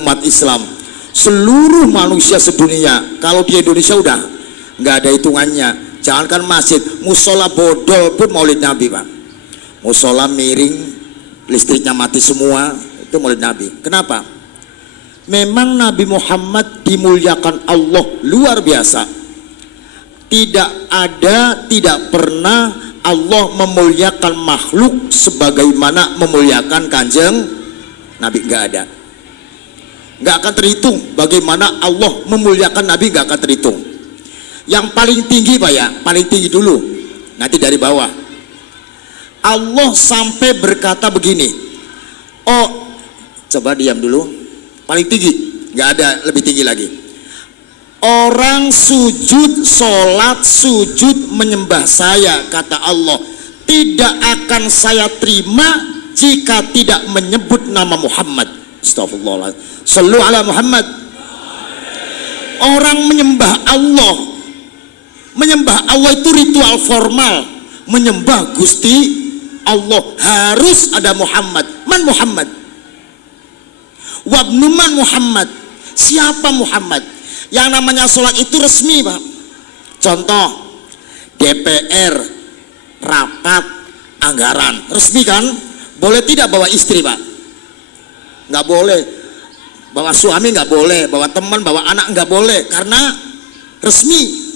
umat Islam, seluruh manusia sedunia. Kalau di Indonesia udah nggak ada hitungannya. Jangankan masjid, musola bodol pun maulid Nabi, Pak. Musola miring, listriknya mati semua, itu maulid Nabi. Kenapa? Memang Nabi Muhammad dimuliakan Allah luar biasa. Tidak pernah Allah memuliakan makhluk sebagaimana memuliakan Kanjeng Nabi. Nggak ada. Nggak akan terhitung bagaimana Allah memuliakan Nabi, nggak akan terhitung. Yang paling tinggi, Pak ya, paling tinggi dulu, nanti dari bawah. Allah sampai berkata begini, oh coba diam dulu, paling tinggi, nggak ada lebih tinggi lagi. Orang sujud, sholat, sujud menyembah saya, kata Allah, tidak akan saya terima jika tidak menyebut nama Muhammad. Astagfirullahaladzim. Shallu ala Muhammad. Orang menyembah Allah itu ritual formal. Menyembah Gusti Allah harus ada Muhammad. Man Muhammad? Wabnu man Muhammad? Siapa Muhammad? Yang namanya sholat itu resmi, Pak. Contoh, DPR rapat anggaran, resmi kan? Boleh tidak bawa istri, Pak? Nggak boleh. Bawa suami nggak boleh, bawa teman, bawa anak nggak boleh, karena resmi.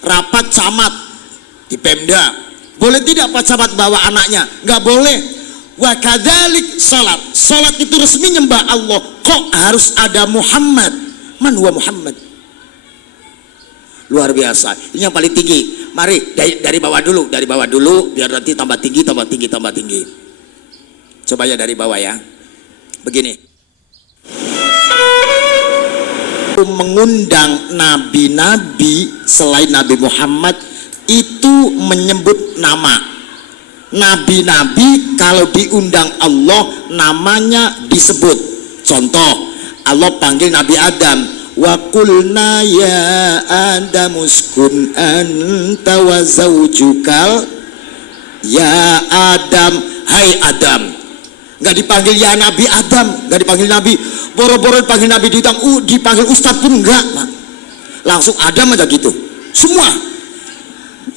Rapat camat di Pemda, boleh tidak Pak camat bawa anaknya? Nggak boleh. Wa kadzalik sholat itu resmi nyembah Allah, kok harus ada Muhammad? Man huwa Muhammad? Luar biasa. Ini yang paling tinggi. Mari dari bawah dulu, biar nanti tambah tinggi. Coba ya dari bawah ya. Begini. Mengundang nabi-nabi selain Nabi Muhammad itu menyebut nama. Nabi-nabi kalau diundang Allah namanya disebut. Contoh, Allah panggil Nabi Adam, wa qulna ya Adam uskun anta wa zaujukal, ya Adam, hai Adam. Nggak dipanggil ya Nabi Adam, nggak dipanggil Nabi, boro-boro dipanggil Nabi dipanggil Ustadz pun enggak, Pak. Langsung Adam aja gitu semua.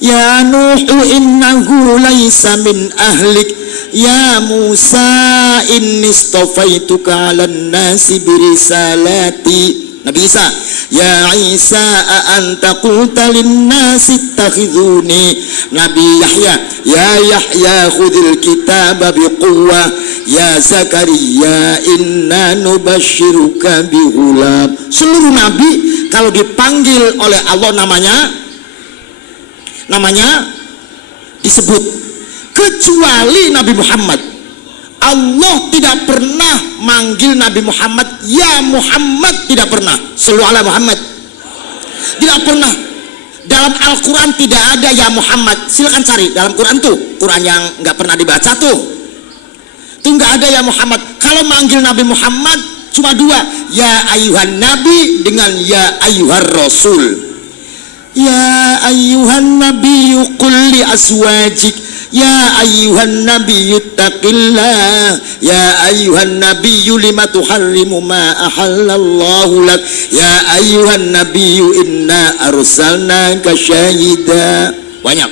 Ya Nuhu innahu laisa min ahlik, ya Musa inni istafaituka 'alan nasi birisalati. Nabi Isa, ya Isa anta qulta linnasi ittakhiduni. Nabi Yahya, ya Yahya khudhil kitaba biquwwah, ya Zakaria inna nubashiruka bighulam. Seluruh nabi kalau dipanggil oleh Allah namanya disebut, kecuali Nabi Muhammad. Allah tidak pernah manggil Nabi Muhammad ya Muhammad, tidak pernah. Shallu ala Muhammad. Tidak pernah. Dalam Al-Quran tidak ada ya Muhammad. Silakan cari dalam Quran tuh, Quran yang nggak pernah dibaca tuh nggak ada ya Muhammad. Kalau manggil Nabi Muhammad cuma dua, ya ayuhan Nabi dengan ya ayuhan Rasul. Ya ayuhan Nabi qul li azwajik, ya ayuhan Nabi taqillah, ya ayuhan Nabi lima tuharrimu ma ahallallahu lak, ya ayuhan Nabi inna arsalnaka syahida. Banyak.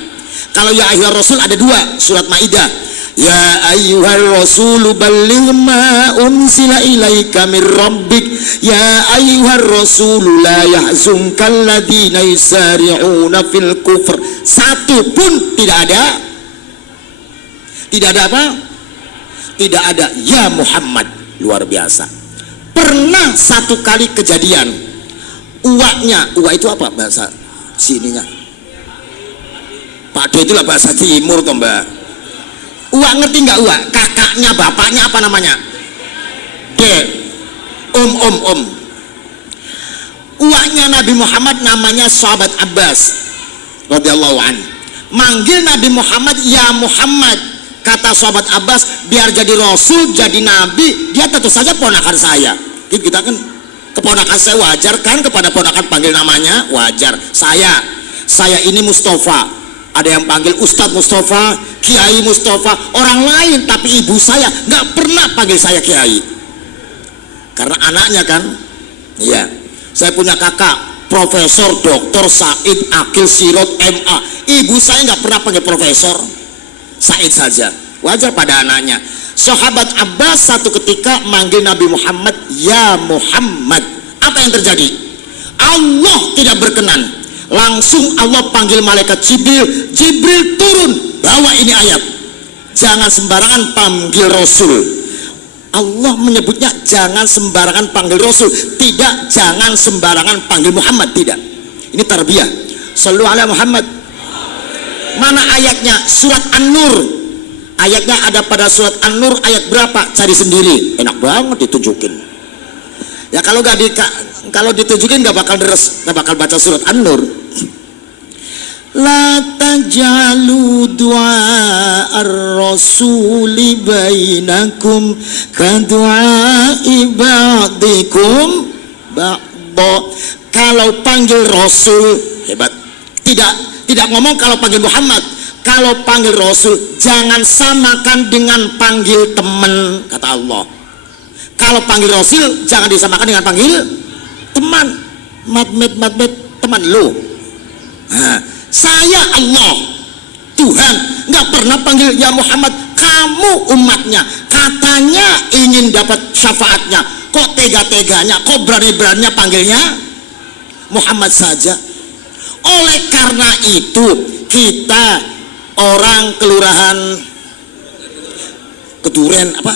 Kalau ya ayuhan Rasul ada dua, surat Maidah. Ya ayyuhar rasulu balligh ma unsila ilaika min rabbik, ya ayyuhar rasulu la yahzunkal ladzina yusari'una fil kufr. Satu pun tidak ada apa? Tidak ada ya Muhammad. Luar biasa. Pernah satu kali kejadian, uaknya, uak itu apa bahasa sininya? Pak D itulah bahasa timur toh, Mbak. Uak ngerti nggak uak? Kakaknya, bapaknya apa namanya? D. Om. Uaknya Nabi Muhammad namanya sahabat Abbas radhiyallahu an. Manggil Nabi Muhammad ya Muhammad. Kata sahabat Abbas, biar jadi Rasul, jadi Nabi, dia tentu saja ponakan saya. Kita kan keponakan saya, wajar kan kepada ponakan panggil namanya, wajar. Saya ini Mustafa. Ada yang panggil Ustadz Mustafa, Kiai Mustafa, orang lain, tapi ibu saya nggak pernah panggil saya Kiai. karena anaknya kan. Iya, saya punya kakak Profesor Dr. Said Akil Sirot MA. Ibu saya nggak pernah panggil Profesor, Said saja. Wajar pada anaknya. Sahabat Abbas satu ketika manggil Nabi Muhammad, ya Muhammad. Apa yang terjadi? Allah tidak berkenan. Langsung Allah panggil malaikat Jibril. Jibril turun, bawa ini ayat. Jangan sembarangan panggil Rasul. Allah menyebutnya jangan sembarangan panggil Rasul, tidak jangan sembarangan panggil Muhammad, tidak. Ini tarbiyah. Shallu ala Muhammad. Mana ayatnya? Surat An-Nur. Ayatnya ada pada surat An-Nur ayat berapa? Cari sendiri. Enak banget ditunjukin. Ya kalau ditunjukin nggak bakal deres, nggak bakal baca surat An-Nur. La taj'alu du'a ar-rasuli bainakum ka du'ai ba'dikum ba'da. Kalau panggil Rasul, hebat. Tidak ngomong kalau panggil Muhammad. Kalau panggil Rasul jangan samakan dengan panggil teman, kata Allah. Kalau panggil Rasul jangan disamakan dengan panggil teman. Madmet teman lo. Nah, saya Allah Tuhan nggak pernah panggil ya Muhammad, kamu umatnya, katanya ingin dapat syafaatnya, kok tega-teganya, kok berani-beraninya panggilnya Muhammad saja. Oleh karena itu kita orang kelurahan Keduren apa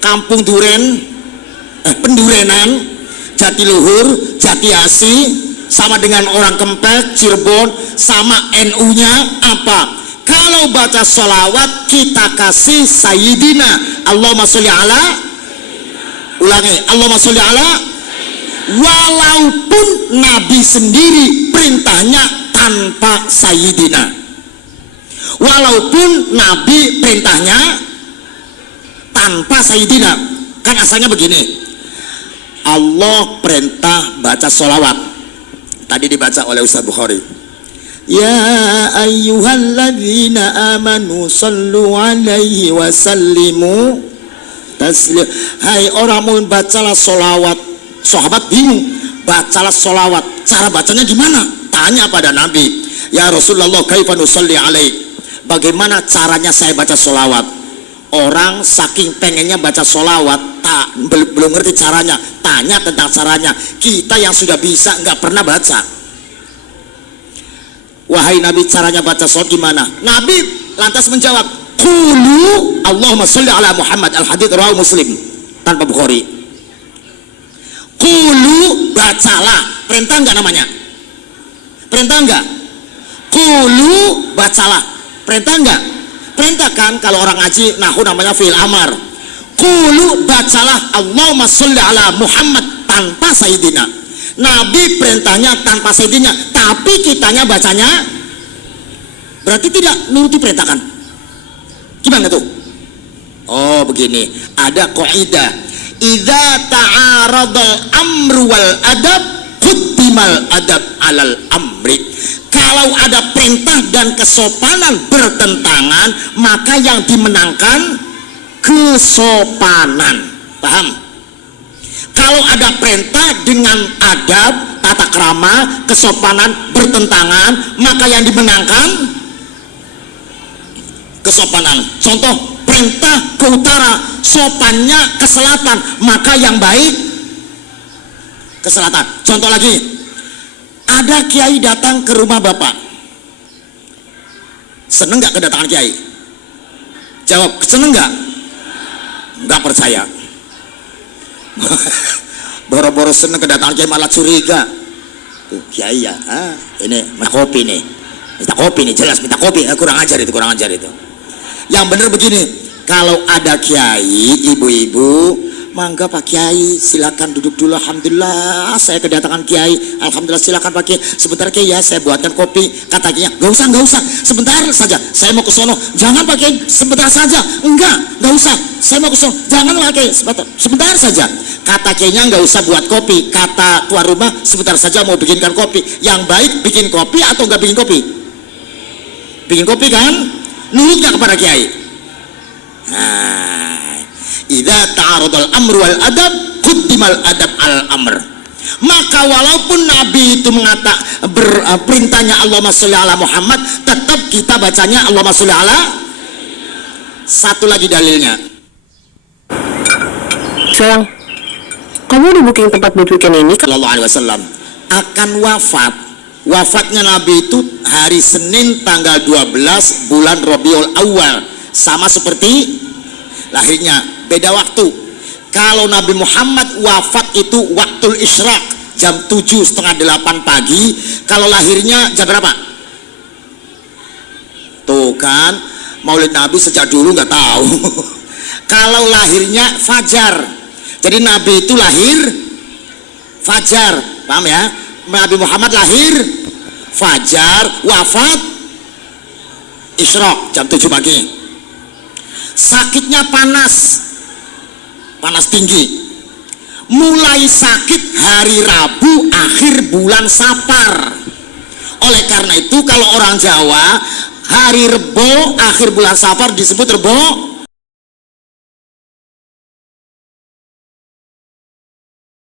Kampung Duren Pendurenan, Jatiluhur, Jatiasi, sama dengan orang Kempes, Cirebon, sama NU-nya apa? Kalau baca sholawat kita kasih Sayyidina. Allahumma sholli ala, ulangi, Allahumma sholli ala. Walaupun Nabi sendiri perintahnya tanpa Sayyidina, walaupun Nabi perintahnya tanpa Sayyidina, kan asalnya begini. Allah perintah baca sholawat. Tadi dibaca oleh Ustaz Bukhari. Ya ayyuhalladzina amanu sallu alaihi wa sallimu taslim. Hai orang mukmin, bacalah sholawat. Sahabat bingung, bacalah sholawat, cara bacanya gimana? Tanya pada Nabi, ya Rasulullah kaifa nusalli alaik, bagaimana caranya saya baca sholawat? Orang saking pengennya baca sholawat belum ngerti caranya, tanya tentang caranya. Kita yang sudah bisa nggak pernah baca. Wahai Nabi, caranya baca sholawat gimana? Nabi lantas menjawab, qulu Allahumma sholli ala Muhammad. Al-hadits rawahu Muslim tanpa Bukhari. Qulu, bacalah. Perintah nggak namanya? Perintah nggak? Qulu, bacalah. Perintah nggak? Perintah kan. Kalau orang ngaji nahu namanya fi'il amar. Qulu, bacalah Allahumma sholli ala Muhammad tanpa Sayyidina. Nabi perintahnya tanpa Sayyidina, tapi kitanya bacanya berarti tidak nuruti perintah kan? Gimana tuh? Oh begini, ada kaidah, idza ta'aradal amru wal adab quddimal adab alal amri. Kalau ada perintah dan kesopanan bertentangan, maka yang dimenangkan kesopanan. Paham? Kalau ada perintah dengan adab, tata krama, kesopanan bertentangan, maka yang dimenangkan kesopanan. Contoh, perintah ke utara, sopannya ke selatan, maka yang baik ke selatan. Contoh lagi, ada kiai datang ke rumah bapak, seneng nggak kedatangan kiai? Jawab, seneng nggak? Nggak percaya. Boro-boro seneng kedatangan kiai malah curiga. Tuh kiai ya, ini minta kopi nih, minta kopi nih, jelas minta kopi. Kurang ajar itu, kurang ajar itu. Yang bener begini, kalau ada kiai, ibu-ibu, mangga Pak Kiai, silakan duduk dulu. Alhamdulillah saya kedatangan Kiai. Alhamdulillah, silakan Pak Kiai. Sebentar Kiai ya, saya buatkan kopi. Kata Kiai, nggak usah, sebentar saja. Saya mau ke sono. Jangan Pak Kiai, sebentar saja. Nggak usah. Saya mau ke sono. Jangan Pak Kiai, sebentar saja. Kata Kiainya nggak usah buat kopi. Kata tuan rumah, sebentar saja mau bikinkan kopi. Yang baik bikin kopi atau nggak bikin kopi? Bikin kopi kan? Nurut nggak kepada Kiai? Nah, idza ta'aradal amru wal adab quddimal adab al amr. Maka walaupun Nabi itu perintahnya Allahumma sholli ala Muhammad, tetap kita bacanya Allahumma sholli ala. Satu lagi dalilnya. Sayang, kamu udah booking tempat buat weekend ini? Sallallahu alaihi wasallam akan wafat. Wafatnya Nabi itu hari Senin tanggal 12 bulan Rabiul Awal, sama seperti lahirnya, beda waktu. Kalau Nabi Muhammad wafat itu waktul isyraq jam 7:30 pagi, kalau lahirnya jam berapa? Tuh kan, Maulid Nabi sejak dulu nggak tahu. Kalau lahirnya fajar, jadi Nabi itu lahir fajar, paham ya? Nabi Muhammad lahir fajar, wafat isyraq jam 7 pagi. Sakitnya panas tinggi, mulai sakit hari Rabu akhir bulan Safar. Oleh karena itu kalau orang Jawa hari Rebo akhir bulan Safar disebut Rebo